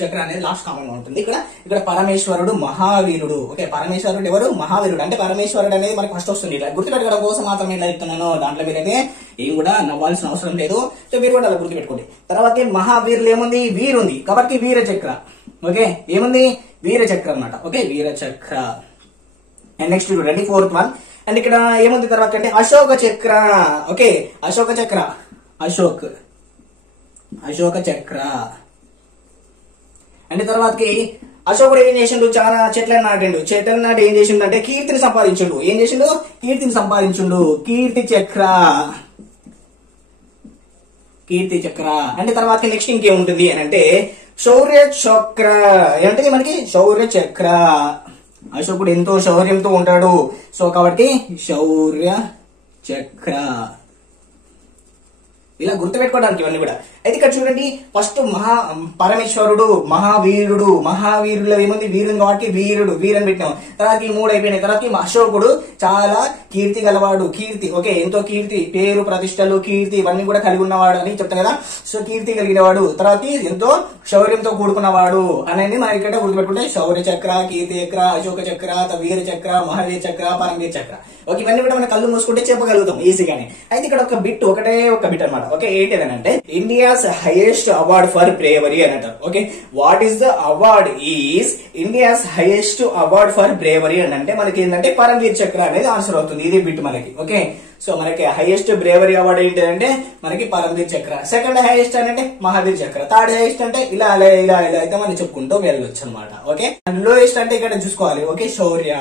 చక్ర అనేది లాస్ట్ కామన్ గా ఉంటుంది. ఇక్కడ పరమేశ్వరుడు మహావీరుడు. ఓకే, పరమేశ్వరుడు ఎవరు, మహావీరుడు. అంటే పరమేశ్వరుడు అనేది మనకి ఫస్ట్ వస్తుంది. ఇలా గుర్తుపెట్టుకోవడం కోసం మాత్రం ఇలా చెప్తున్నాను, దాంట్లో మీరైతే ఏం కూడా నవ్వాల్సిన అవసరం లేదు. సో మీరు కూడా అలా గుర్తుపెట్టుకోండి. తర్వాత మహావీరులు ఏముంది, వీరుంది కాబట్టి వీర చక్ర. ఓకే, ఏముంది వీర చక్ర అనమాట. ఓకే, వీర చక్ర. And next ready 4th one. And ఇక్కడ ఏముంది తర్వాత అంటే అశోక చక్ర. ఓకే, అశోక చక్ర, అశోక చక్ర. అండ్ తర్వాతకి అశోకుడు ఏం చేసిండు, చాలా చెట్లను నాటిండు. చెట్లను నాటి ఏం చేసిండు అంటే కీర్తిని సంపాదించుండు. కీర్తిని సంపాదించుండు. కీర్తి చక్ర. అంటే తర్వాత నెక్స్ట్ ఇంకేముంటుంది అని అంటే శౌర్య చక్ర. ఏంటంటే మనకి శౌర్య చక్ర. అశోకుడు ఎంతో శౌర్యంతో ఉంటాడు, సో కాబట్టి శౌర్య చక్ర. ఇలా గుర్తుపెట్టుకోవడానికి ఇవన్నీ కూడా. అయితే ఇక్కడ చూడండి ఫస్ట్ పరమేశ్వరుడు మహావీరులో ఏముంది వీరుని కాబట్టి వీరుడు వీరని పెట్టినాం. తర్వాత ఈ 3 అయిపోయినాయి. తర్వాత అశోకుడు చాలా కీర్తి గలవాడు. ఓకే, ఎంతో కీర్తి, పేరు ప్రతిష్టలు, కీర్తి ఇవన్నీ కూడా కలిగి ఉన్నవాడు అని చెప్తాం కదా. సో కీర్తి కలిగినవాడు. తర్వాత ఎంతో శౌర్యంతో కూడుకున్నవాడు అనేది మనం ఇక్కడ గుర్తుపెట్టుకుంటే శౌర్య చక్ర, కీర్తి చక్ర, అశోక చక్ర, వీర చక్ర, మహావీర చక్ర, పరమవీర చక్ర. ఓకే, ఇవన్నీ కూడా మనం కళ్ళు మూసుకుంటే చెప్పగలుగుతాం ఈజీగానే. అయితే ఇక్కడ ఒక బిట్ అనమాట. ఓకే, ఏంటిదనంటే India's highest award for bravery అని అంటారు. Okay, what is the award is India's highest award for bravery అని అంటే మనకి ఏంటంటే పరమవీర్ చక్ర అనేది ఆన్సర్ అవుతుంది. ఇది బిట్ మనకి. ఓకే, సో మనకి హైయెస్ట్ బ్రేవరీ అవార్డు ఏంటంటే మనకి పరమవీర్ చక్ర. సెకండ్ హైయెస్ట్ అంటే మహావీర్ చక్ర. థర్డ్ హైయెస్ట్ అంటే ఇలా అయితే మనం చెప్పుకుంటూ వెళ్ళొచ్చు అనమాట. ఓకే, అండ్ లోయెస్ట్ అంటే ఇక్కడ చూసుకోవాలి. ఓకే, శౌర్య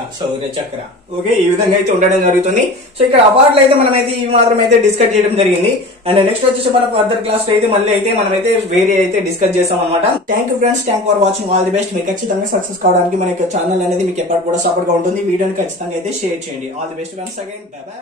చక్ర. ఓకే, ఈ విధంగా అయితే ఉండడం జరుగుతుంది. సో ఇక్కడ అవార్డులు అయితే మనం అయితే ఇవి మాత్రం అయితే డిస్కస్ చేయడం జరిగింది. అండ్ నెక్స్ట్ వచ్చేసి మన ఫర్దర్ క్లాస్ లో అయితే మళ్ళీ అయితే మనం అయితే వేరే అయితే డిస్కస్ చేస్తాం అనమాట. Thank you friends, thank for watching. All the best. మీకు ఖచ్చితంగా సక్సెస్ కావడానికి మన ఛానల్ అనేది మీకు ఎప్పటి కూడా సపోర్ట్ గా ఉంటుంది. వీడియోని ఖచ్చితంగా అయితే షేర్ చేయండి. All the best friends. Again by by.